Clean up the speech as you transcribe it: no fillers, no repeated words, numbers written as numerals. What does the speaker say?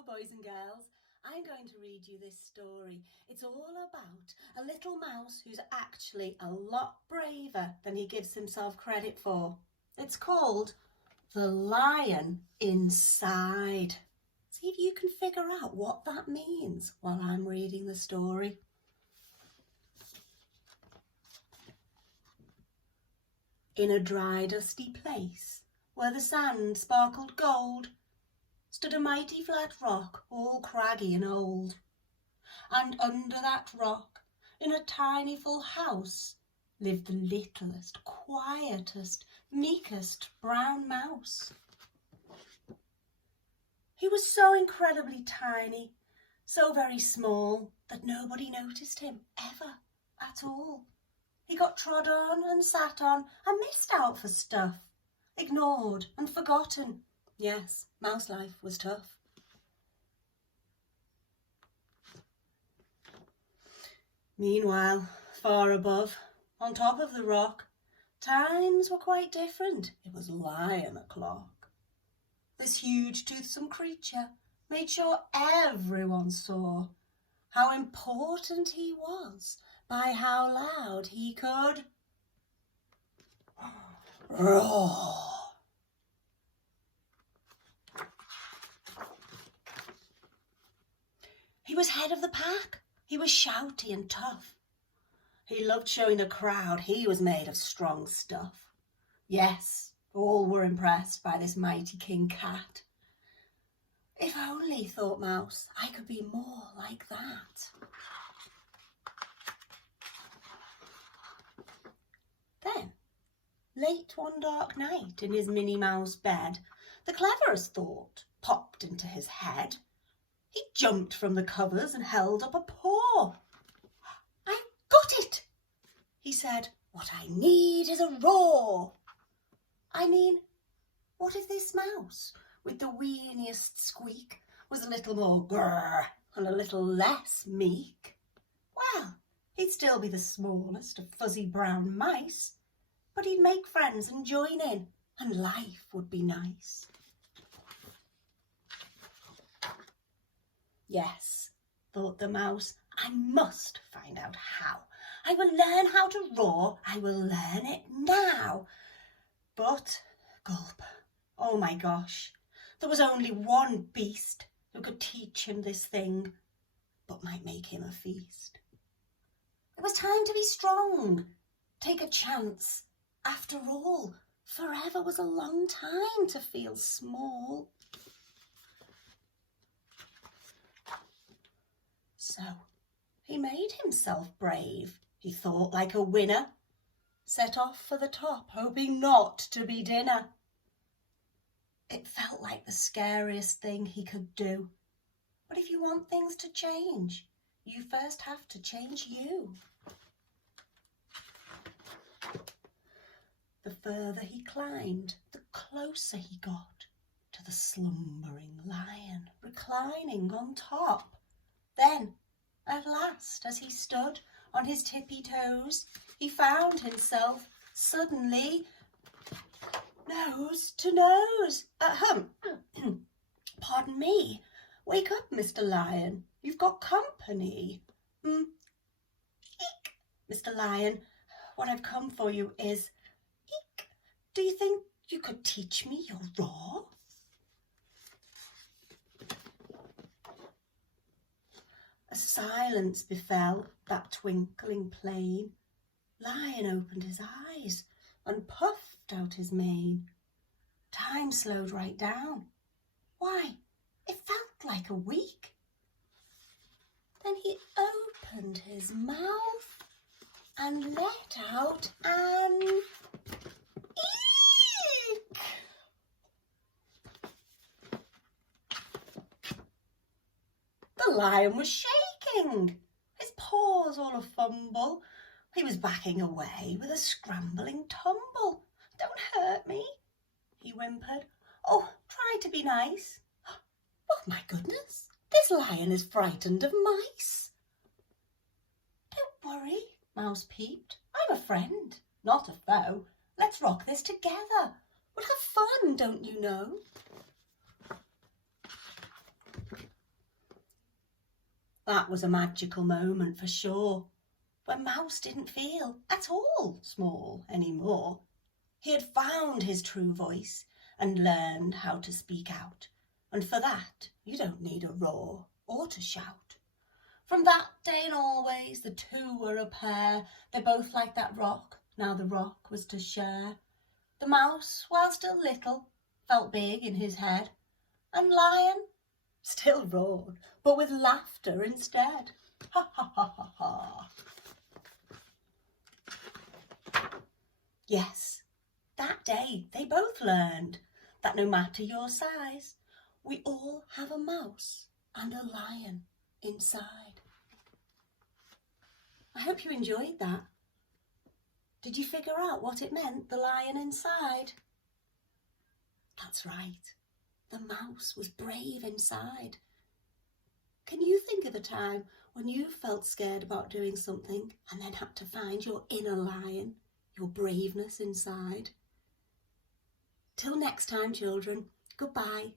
Hello, boys and girls. I'm going to read you this story. It's all about a little mouse who's actually a lot braver than he gives himself credit for. It's called The Lion Inside. See if you can figure out what that means while I'm reading the story. In a dry, dusty place where the sand sparkled gold, stood a mighty flat rock, all craggy and old. And under that rock, in a tiny full house, lived the littlest, quietest, meekest brown mouse. He was so incredibly tiny, so very small, that nobody noticed him ever at all. He got trod on and sat on and missed out for stuff, ignored and forgotten. Yes, mouse life was tough. Meanwhile, far above, on top of the rock, times were quite different. It was lion o'clock. This huge, toothsome creature made sure everyone saw how important he was by how loud he could roar. He was head of the pack. He was shouty and tough. He loved showing the crowd he was made of strong stuff. Yes, all were impressed by this mighty King Cat. If only, thought Mouse, I could be more like that. Then, late one dark night in his Minnie Mouse bed, the cleverest thought popped into his head. He jumped from the covers and held up a paw. "I've got it," he said. "What I need is a roar. I mean, what if this mouse, with the weeniest squeak, was a little more grrr and a little less meek? Well, he'd still be the smallest of fuzzy brown mice, but he'd make friends and join in, and life would be nice." Yes, thought the mouse, I must find out how. I will learn how to roar. I will learn it now. But, gulp, oh my gosh, there was only one beast who could teach him this thing, but might make him a feast. It was time to be strong, take a chance. After all, forever was a long time to feel small. So he made himself brave. He thought like a winner, set off for the top, hoping not to be dinner. It felt like the scariest thing he could do. But if you want things to change, you first have to change you. The further he climbed, the closer he got to the slumbering lion, reclining on top. Then, at last, as he stood on his tippy toes, he found himself suddenly nose to nose. Pardon me. Wake up, Mr. Lion. You've got company. Eek, Mr. Lion. What I've come for you is, eek, do you think you could teach me your roar? A silence befell that twinkling plain. Lion opened his eyes and puffed out his mane. Time slowed right down. Why, it felt like a week. Then he opened his mouth and let out an eek. The lion was shaking, his paws all a fumble. He was backing away with a scrambling tumble. "Don't hurt me," he whimpered. "Oh, try to be nice." "Oh, my goodness, this lion is frightened of mice." "Don't worry," Mouse peeped. "I'm a friend, not a foe. Let's rock this together. We'll have fun, don't you know?" That was a magical moment for sure, when Mouse didn't feel at all small anymore. He had found his true voice and learned how to speak out, and for that you don't need a roar or to shout. From that day and always the two were a pair. They both liked that rock, now the rock was to share. The Mouse, while still little, felt big in his head, and Lion still roared, but with laughter instead. Ha ha ha ha ha. Yes, that day they both learned that no matter your size, we all have a mouse and a lion inside. I hope you enjoyed that. Did you figure out what it meant, the lion inside? That's right, the mouse was brave inside. Can you think of a time when you felt scared about doing something and then had to find your inner lion, your braveness inside? Till next time, children, goodbye.